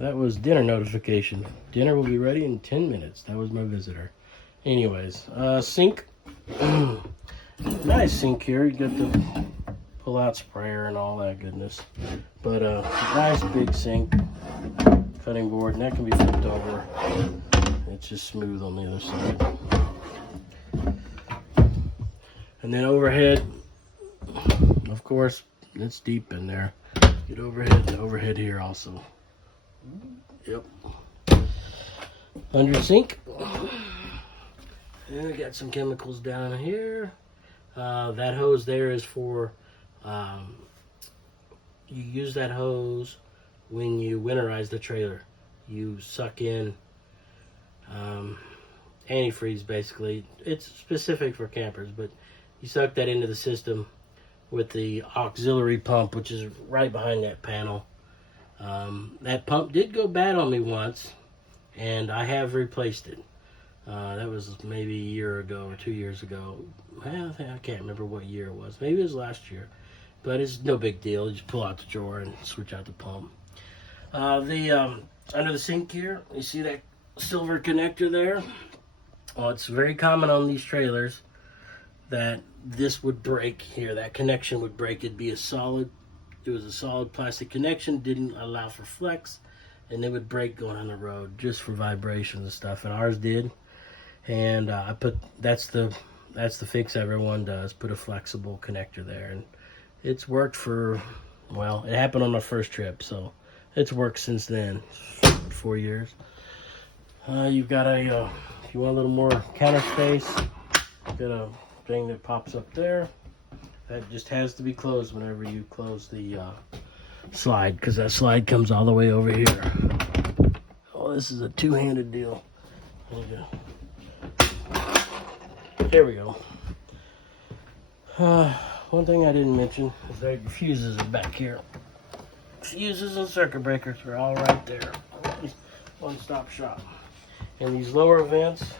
That was dinner notification. Dinner will be ready in 10 minutes. That was my visitor. Anyways, sink. Nice sink here. You got the pull-out sprayer and all that goodness. But nice big sink. Cutting board, and that can be flipped over. It's just smooth on the other side. And then overhead, of course, it's deep in there. Get overhead, the overhead here also. Yep. Under sink. And we got some chemicals down here. That hose there is for, you use that hose when you winterize the trailer. You suck in antifreeze, basically. It's specific for campers, but you suck that into the system with the auxiliary pump, which is right behind that panel. That pump did go bad on me once, and I have replaced it. That was maybe a year ago or 2 years ago. Well, I can't remember what year it was. Maybe it was last year. But it's no big deal. You just pull out the drawer and switch out the pump. Under the sink here, you see that silver connector there? Well, it's very common on these trailers that this would break here. That connection would break. It was a solid plastic connection, didn't allow for flex, and it would break going on the road just for vibrations and stuff. And ours did. And that's the fix everyone does. Put a flexible connector there, and it's worked for, well, it happened on my first trip, so it's worked since then. 4 years. You've got if you want a little more counter space, got a thing that pops up there. That just has to be closed whenever you close the slide, because that slide comes all the way over here. Oh, this is a two-handed deal. There we go. One thing I didn't mention is the fuses are back here. Fuses and circuit breakers are all right there. One-stop shop. And these lower vents,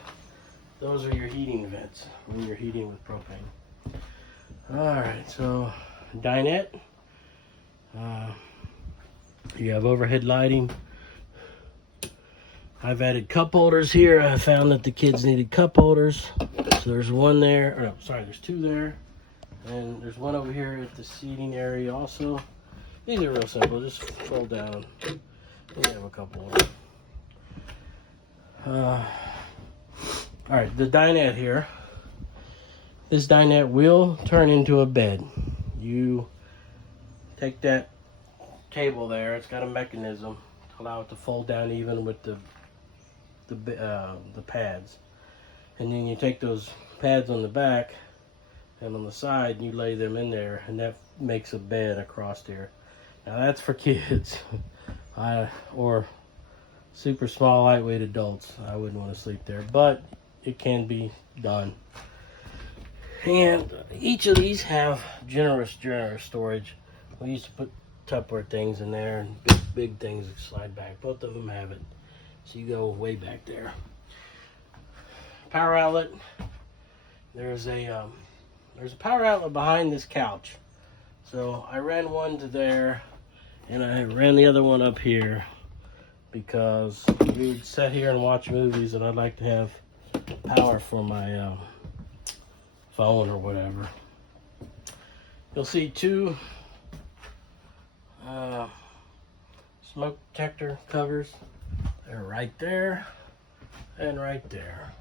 those are your heating vents when you're heating with propane. Alright, so dinette. You have overhead lighting. I've added cup holders here. I found that the kids needed cup holders. So there's one there, or no, sorry, there's two there. And there's one over here at the seating area also. These are real simple, just fold down. We have a couple of them. Alright, the dinette here. This dinette will turn into a bed. You take that table there, it's got a mechanism to allow it to fold down even with the pads. And then you take those pads on the back and on the side and you lay them in there, and that makes a bed across there. Now that's for kids or super small lightweight adults. I wouldn't want to sleep there, but it can be done. And each of these have generous storage. We used to put Tupperware things in there, and big things that slide back. Both of them have it, so you go way back there. Power outlet. There's a power outlet behind this couch. So I ran one to there, and I ran the other one up here because we would sit here and watch movies, and I'd like to have power for my phone or whatever. You'll see two smoke detector covers. They're right there and right there.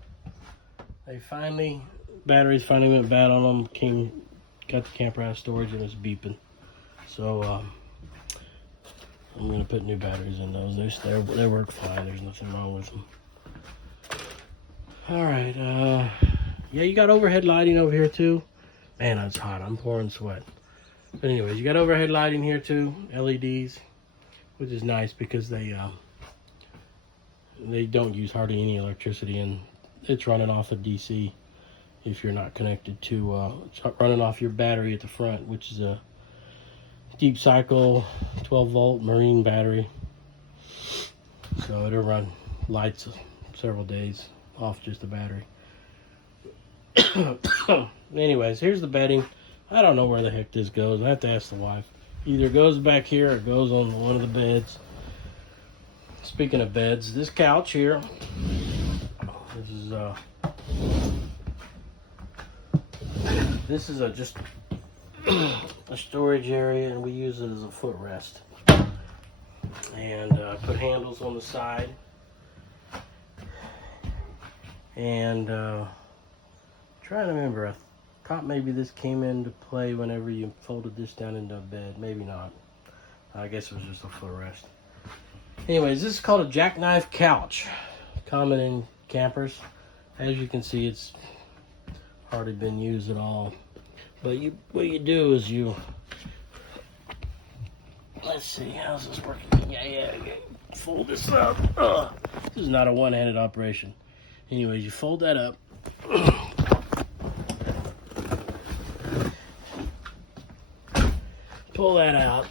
Batteries finally went bad on them. Got the camper out of storage and it's beeping. So I'm gonna put new batteries in those. They work fine. There's nothing wrong with them. All right. Yeah, you got overhead lighting over here too. Man, it's hot. I'm pouring sweat. But anyways, you got overhead lighting here too, LEDs, which is nice because they don't use hardly any electricity, and it's running off of DC. If you're not connected to, it's running off your battery at the front, which is a deep cycle 12 volt marine battery. So it'll run lights several days off just the battery. Anyways, here's the bedding. I don't know where the heck this goes. I have to ask the wife. Either it goes back here or it goes on one of the beds. speaking of beds, this couch here, this is just a storage area, and we use it as a footrest. And put handles on the side. And trying to remember, I thought maybe this came into play whenever you folded this down into a bed. Maybe not. I guess it was just a footrest. Anyways, this is called a jackknife couch. Common in campers. As you can see, it's hardly been used at all. But what you do is let's see, how's this working? Yeah, fold this up. This is not a one-handed operation. Anyways, you fold that up. Pull that out.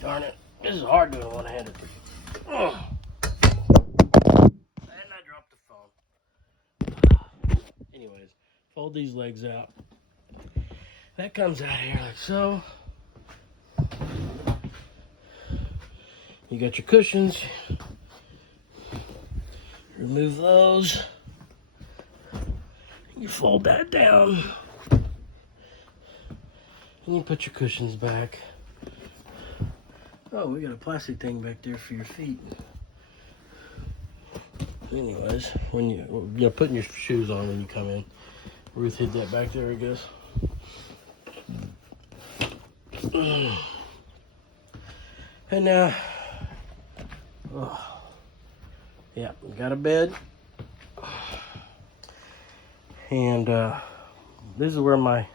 Darn it, this is hard doing one-handed. And I dropped the phone. Anyways, fold these legs out. That comes out here like so. You got your cushions. Remove those. You fold that down. And you put your cushions back. Oh, we got a plastic thing back there for your feet. Anyways, when you're putting your shoes on when you come in. Ruth hid that back there, I guess. And now, yeah, we got a bed. And this is where my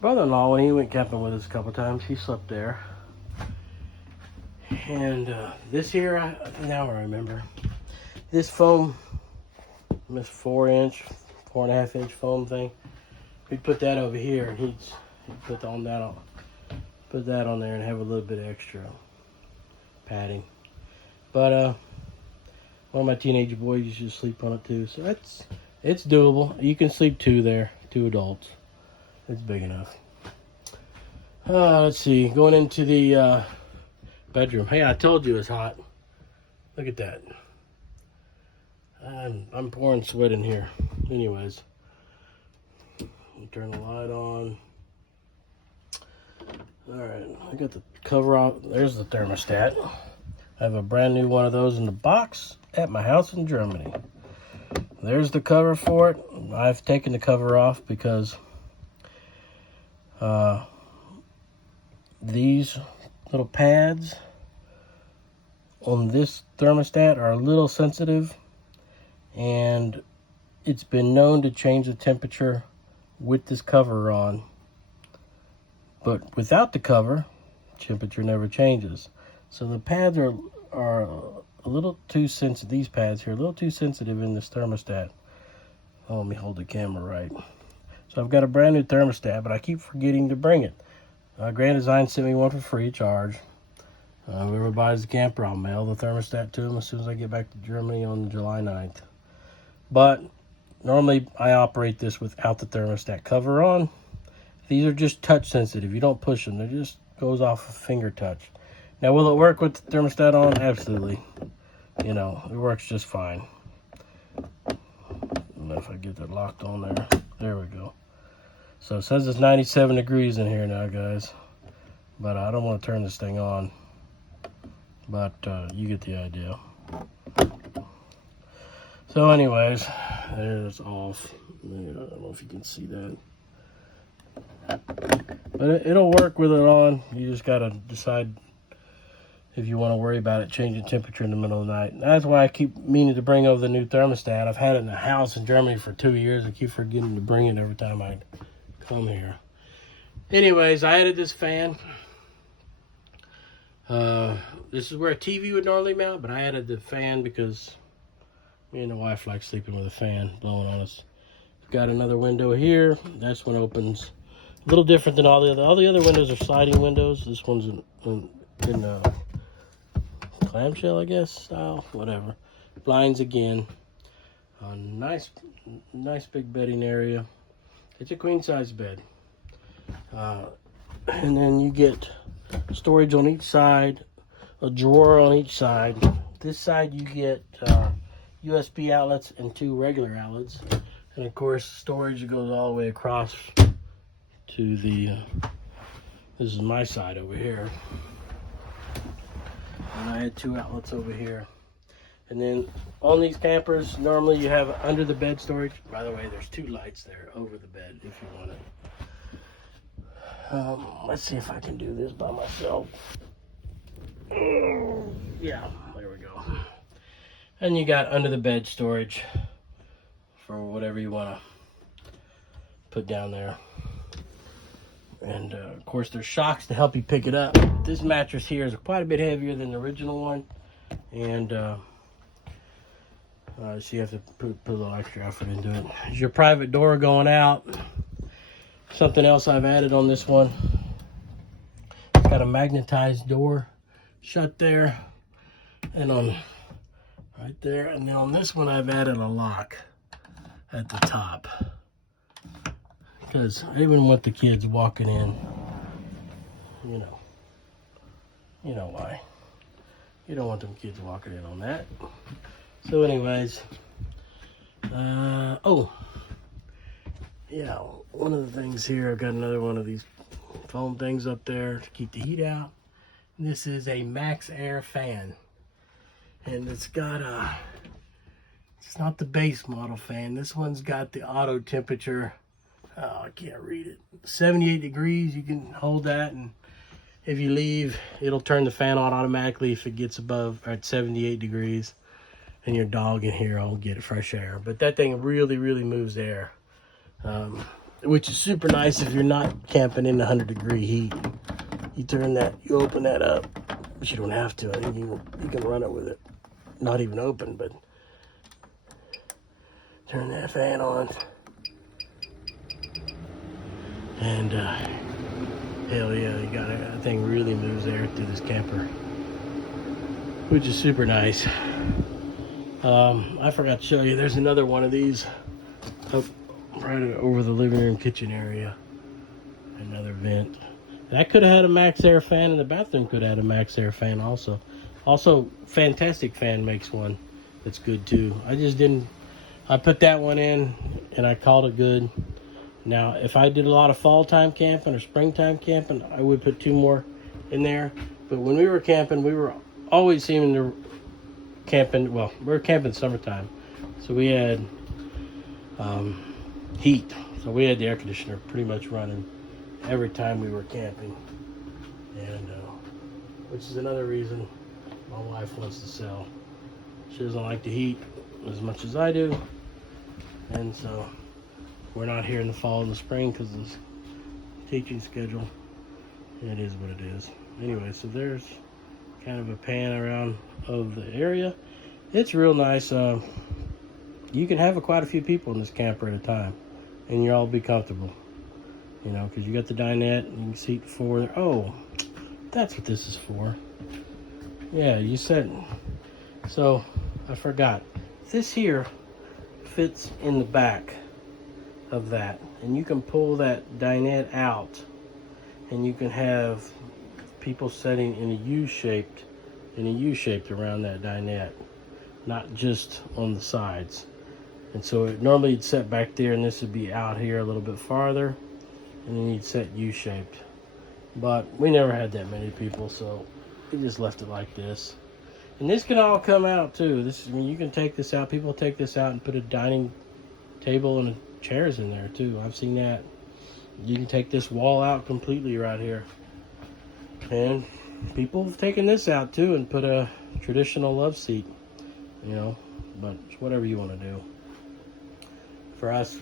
brother-in-law, when he went camping with us a couple times, he slept there. And this here, now I remember, this foam, this 4.5 inch foam thing, we'd put that over here. He'd put that on there and have a little bit of extra padding. But one of my teenage boys used to sleep on it too, so it's doable. You can sleep two adults. It's big enough. Let's see, going into the bedroom. Hey, I told you it's hot. Look at that. I'm pouring sweat in here. Anyways, turn the light on. Alright, I got the cover off. There's the thermostat. I have a brand new one of those in the box at my house in Germany. There's the cover for it. I've taken the cover off because these little pads on this thermostat are a little sensitive, and it's been known to change the temperature with this cover on, but without the cover, temperature never changes. So the pads are a little too sensitive. These pads here are a little too sensitive in this thermostat. Oh, let me hold the camera right. So I've got a brand new thermostat, but I keep forgetting to bring it. Grand Design sent me one for free charge. Whoever buys the camper, I'll mail the thermostat to them as soon as I get back to Germany on July 9th. But normally I operate this without the thermostat cover on. These are just touch sensitive. You don't push them. They just goes off a finger touch. Now, will it work with the thermostat on? Absolutely. You know, it works just fine. I don't know if I get that locked on there. There we go. So it says it's 97 degrees in here now, guys. But I don't want to turn this thing on. But you get the idea. So anyways, there's off. I don't know if you can see that. But it'll work with it on. You just got to decide if you want to worry about it changing temperature in the middle of the night. That's why I keep meaning to bring over the new thermostat. I've had it in the house in Germany for 2 years. I keep forgetting to bring it every time I come here. Anyways, I added this fan. This is where a TV would normally mount, but I added the fan because me and the wife like sleeping with a fan blowing on us. Got another window here. That's one opens a little different than all the other. All the other windows are sliding windows. This one's in clamshell, I guess, style, whatever. Blinds again. Nice big bedding area. It's a queen size bed. And then you get storage on each side a drawer on each side. This side you get USB outlets and 2 regular outlets. And of course, storage goes all the way across to the, this is my side over here. And I had 2 outlets over here. And then on these campers, normally you have under the bed storage. By the way, there's 2 lights there over the bed if you want it. Let's see if I can do this by myself. Yeah, there we go. And you got under the bed storage for whatever you want to put down there. And of course there's shocks to help you pick it up. This mattress here is quite a bit heavier than the original one, and so you have to put a little extra effort into it. There's your private door going out. Something else I've added on this one, it's got a magnetized door shut there, and on right there, and then on this one I've added a lock at the top, because I even want the kids walking in, you know why. You don't want them kids walking in on that. So anyways, oh yeah, one of the things here, I've got another one of these foam things up there to keep the heat out. This is a Max Air fan, and it's got a, it's not the base model fan. This one's got the auto temperature. Oh, I can't read it. 78 degrees, you can hold that, and if you leave, it'll turn the fan on automatically if it gets above or at 78 degrees, and your dog in here will get fresh air. But that thing really, really moves air, which is super nice if you're not camping in 100-degree heat. You turn that, you open that up, but you don't have to. I think you can run it with it, not even open, but turn that fan on. And hell yeah, you got it. That thing really moves air through this camper, which is super nice. I forgot to show you, there's another one of these up right over the living room kitchen area. Another vent. That could have had a Max Air fan, and the bathroom could have had a Max Air fan also. Also, Fantastic Fan makes one that's good too. I put that one in and I called it good. Now, if I did a lot of fall time camping or springtime camping, I would put 2 more in there. But when we were camping, we were always seeming to camping. Well, we were camping summertime, so we had heat. So we had the air conditioner pretty much running every time we were camping, and which is another reason my wife wants to sell. She doesn't like the heat as much as I do, and so we're not here in the fall and the spring because of the teaching schedule. It is what it is. Anyway, so there's kind of a pan around of the area. It's real nice. You can have quite a few people in this camper at a time, and you'll all be comfortable. You know, because you got the dinette, and you can seat 4 there. Oh, that's what this is for. Yeah, you said. So, I forgot. This here fits in the back of that, and you can pull that dinette out, and you can have people sitting in a U-shaped around that dinette, not just on the sides. And so normally you'd set back there, and this would be out here a little bit farther, and then you'd set U-shaped. But we never had that many people, so we just left it like this. And this can all come out too. You can take this out. People take this out and put a dining table and chairs in there too. I've seen that. You can take this wall out completely right here. And people have taken this out too and put a traditional love seat, you know, but it's whatever you want to do. For us,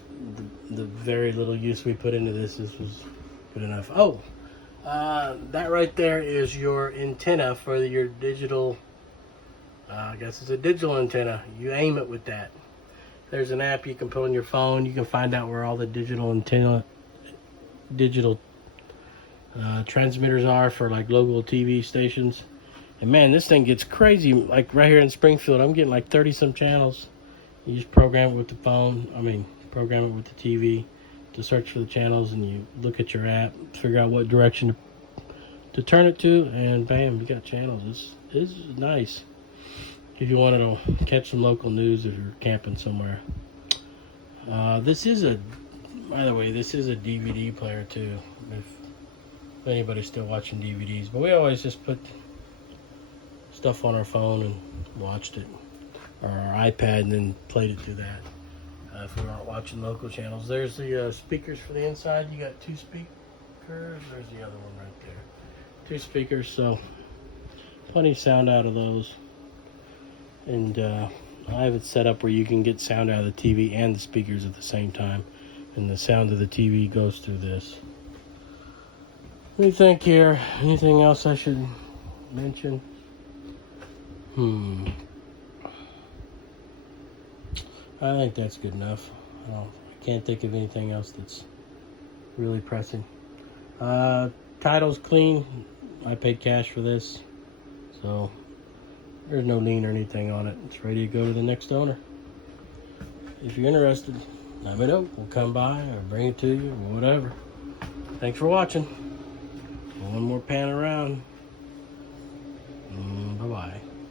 the very little use we put into this was good enough. Oh, that right there is your antenna for your digital, I guess it's a digital antenna. You aim it with that. There's an app you can put on your phone. You can find out where all the digital transmitters are for like local TV stations. And man, this thing gets crazy. Like right here in Springfield, I'm getting like 30 some channels. You just program it with the phone. Program it with the TV to search for the channels, and you look at your app, figure out what direction to turn it to, and bam, you got channels. It's nice if you wanted to catch some local news if you're camping somewhere. This is a, by the way, this is a DVD player too, if anybody's still watching DVDs. But we always just put stuff on our phone and watched it, or our iPad, and then played it through that. If we aren't watching local channels. There's the speakers for the inside. You got 2 speakers. There's the other one right there. 2 speakers, so plenty of sound out of those. And I have it set up where you can get sound out of the TV and the speakers at the same time, and the sound of the TV goes through this. What do you think here? Anything else I should mention? I think that's good enough. I can't think of anything else that's really pressing. Title's clean. I paid cash for this, so there's no lien or anything on it. It's ready to go to the next owner. If you're interested, let me know. We'll come by or bring it to you or whatever. Thanks for watching. One more pan around.